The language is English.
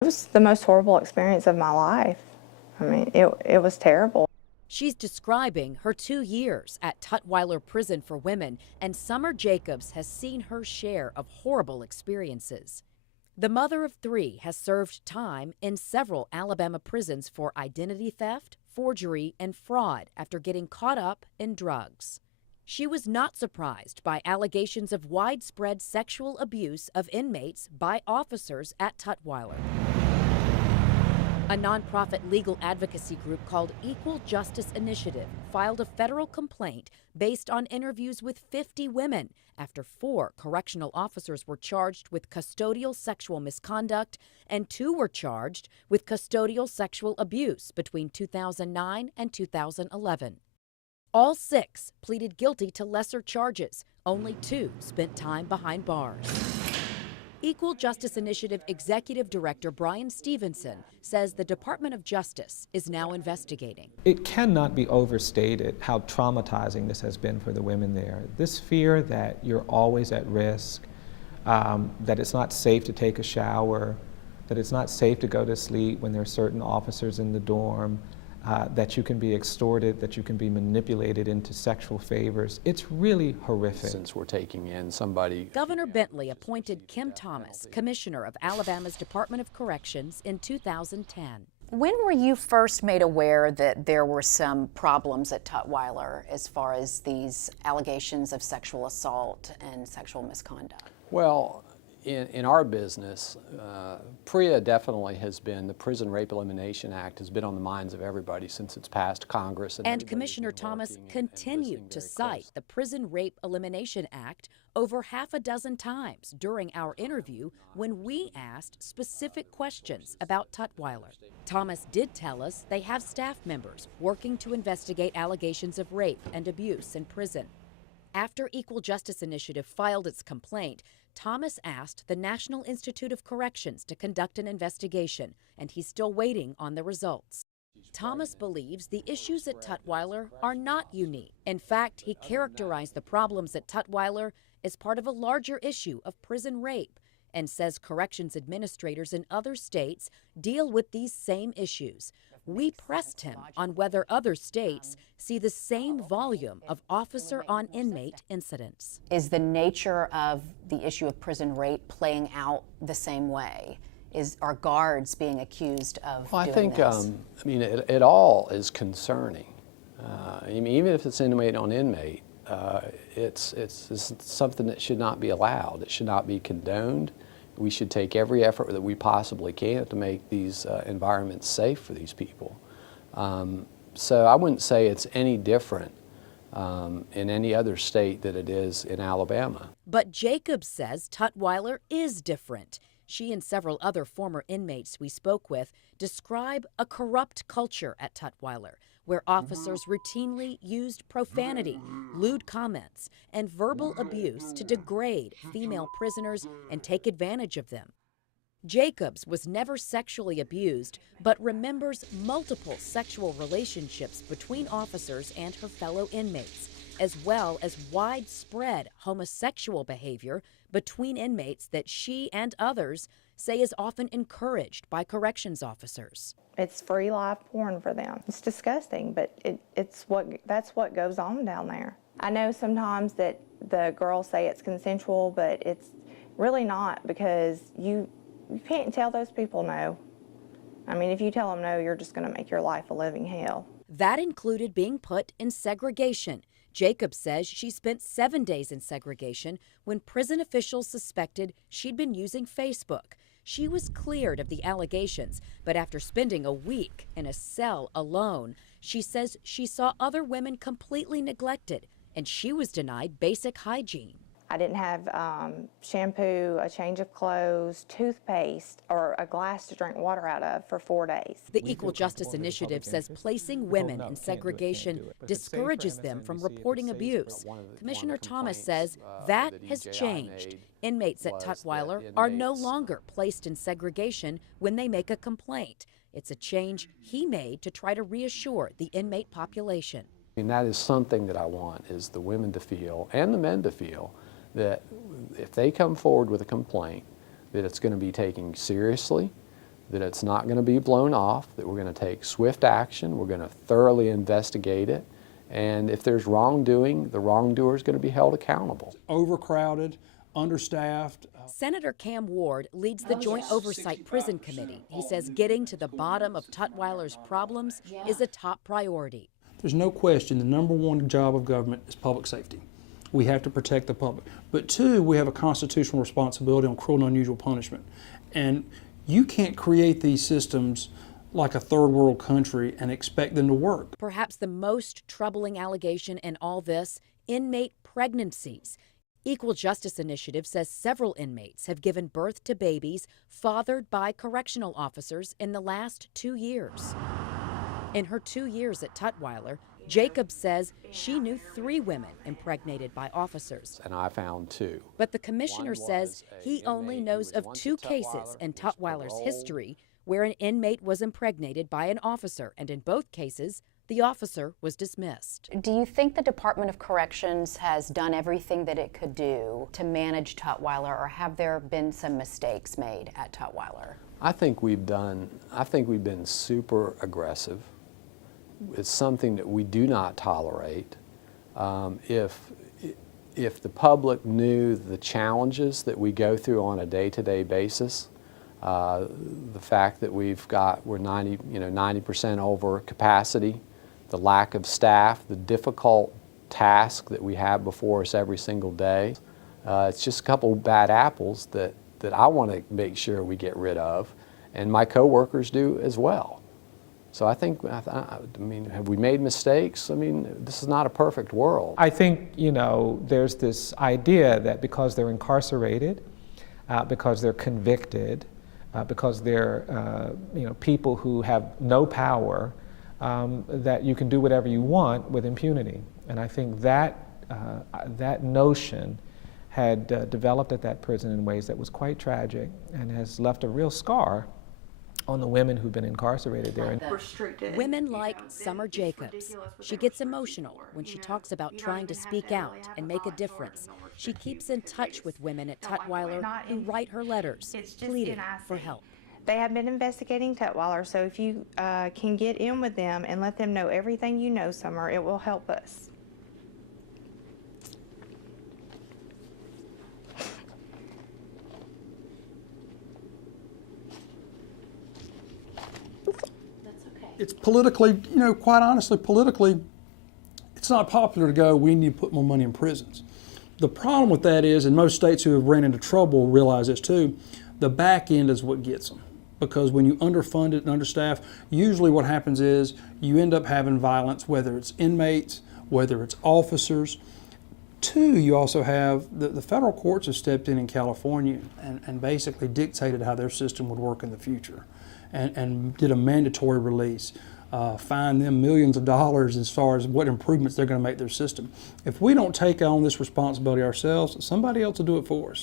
It was the most horrible experience of my life. I mean, it was terrible. She's describing her 2 years at Tutwiler Prison for Women, and Summer Jacobs has seen her share of horrible experiences. The mother of 3 has served time in several Alabama prisons for identity theft, forgery, and fraud after getting caught up in drugs. She was not surprised by allegations of widespread sexual abuse of inmates by officers at Tutwiler. A nonprofit legal advocacy group called Equal Justice Initiative filed a federal complaint based on interviews with 50 women after 4 correctional officers were charged with custodial sexual misconduct and 2 were charged with custodial sexual abuse between 2009 and 2011. All 6 pleaded guilty to lesser charges. Only 2 spent time behind bars. Equal Justice Initiative Executive Director Brian Stevenson says the Department of Justice is now investigating. It cannot be overstated how traumatizing this has been for the women there. This fear that you're always at risk, that it's not safe to take a shower, that it's not safe to go to sleep when there are certain officers in the dorm, that you can be extorted, that you can be manipulated into sexual favors. It's really horrific. Since we're taking in somebody... Governor Bentley appointed Kim Thomas, Commissioner of Alabama's Department of Corrections, in 2010. When were you first made aware that there were some problems at Tutwiler as far as these allegations of sexual assault and sexual misconduct? Well, in our business, PREA definitely has been, the Prison Rape Elimination Act has been on the minds of everybody since it's passed Congress. And Commissioner Thomas continued to cite the Prison Rape Elimination Act over half a dozen times during our interview when we asked specific questions about Tutwiler. Thomas did tell us they have staff members working to investigate allegations of rape and abuse in prison. After Equal Justice Initiative filed its complaint, Thomas asked the National Institute of Corrections to conduct an investigation, and he's still waiting on the results. Thomas believes the issues at Tutwiler are not unique. In fact, he characterized the problems at Tutwiler as part of a larger issue of prison rape and says corrections administrators in other states deal with these same issues. We pressed him on whether other states see the same volume of officer-on-inmate incidents. Is the nature of the issue of prison rape playing out the same way? Are guards being accused of well, doing this? I mean, it all is concerning. I mean, even if it's inmate on inmate, it's something that should not be allowed. It should not be condoned. We should take every effort that we possibly can to make these environments safe for these people. So I wouldn't say it's any different in any other state than it is in Alabama. But Jacobs says Tutwiler is different. She and several other former inmates we spoke with describe a corrupt culture at Tutwiler, where officers routinely used profanity, lewd comments, and verbal abuse to degrade female prisoners and take advantage of them. Jacobs was never sexually abused, but remembers multiple sexual relationships between officers and her fellow inmates, as well as widespread homosexual behavior between inmates that she and others say is often encouraged by corrections officers. It's free live porn for them. It's disgusting, but that's what goes on down there. I know sometimes that the girls say it's consensual, but it's really not, because you can't tell those people no. I mean, if you tell them no, you're just going to make your life a living hell. That included being put in segregation. Jacobs says she spent 7 days in segregation when prison officials suspected she'd been using Facebook. She was cleared of the allegations, but after spending a week in a cell alone, she says she saw other women completely neglected, and she was denied basic hygiene. I didn't have shampoo, a change of clothes, toothpaste, or a glass to drink water out of for 4 days. The Equal Justice Initiative says placing women in segregation discourages them from reporting abuse. Commissioner Thomas says that has changed. Inmates at Tutwiler are no longer placed in segregation when they make a complaint. It's a change he made to try to reassure the inmate population. And that is something that I want, is the women to feel, and the men to feel, that if they come forward with a complaint, that it's going to be taken seriously, that it's not going to be blown off, that we're going to take swift action, we're going to thoroughly investigate it, and if there's wrongdoing, the wrongdoer is going to be held accountable. Overcrowded, understaffed. Senator Cam Ward leads the Joint Oversight Prison Committee. He says getting to the bottom of Tutwiler's problems is a top priority. There's no question the number one job of government is public safety. We have to protect the public. But two, we have a constitutional responsibility on cruel and unusual punishment. And you can't create these systems like a third world country and expect them to work. Perhaps the most troubling allegation in all this, inmate pregnancies. Equal Justice Initiative says several inmates have given birth to babies fathered by correctional officers in the last 2 years. In her 2 years at Tutwiler, Jacobs says she knew 3 women impregnated by officers. And I found 2. But the commissioner says he only knows of 2 cases in Tutwiler's history where an inmate was impregnated by an officer, and in both cases, the officer was dismissed. Do you think the Department of Corrections has done everything that it could do to manage Tutwiler, or have there been some mistakes made at Tutwiler? I think we've been super aggressive. It's something that we do not tolerate. If the public knew the challenges that we go through on a day-to-day basis, the fact that we're 90% over capacity, the lack of staff, the difficult task that we have before us every single day, it's just a couple bad apples that I want to make sure we get rid of, and my coworkers do as well. So I mean, have we made mistakes? I mean, this is not a perfect world. I think, there's this idea that because they're incarcerated, because they're convicted, because they're people who have no power, that you can do whatever you want with impunity. And I think that that notion had developed at that prison in ways that was quite tragic and has left a real scar on the women who've been incarcerated there. Women like Summer Jacobs. She gets emotional when she talks about trying to speak out and make a difference. She keeps in touch with women at Tutwiler who write her letters, pleading for help. They have been investigating Tutwiler, so if you can get in with them and let them know everything you know, Summer, it will help us. It's politically, quite honestly, politically, it's not popular to go, we need to put more money in prisons. The problem with that is, and most states who have ran into trouble realize this too, the back end is what gets them. Because when you underfund it and understaff, usually what happens is you end up having violence, whether it's inmates, whether it's officers. Two, you also have, the federal courts have stepped in California and basically dictated how their system would work in the future. And did a mandatory release, fined them millions of dollars as far as what improvements they're going to make their system. If we don't take on this responsibility ourselves, somebody else will do it for us.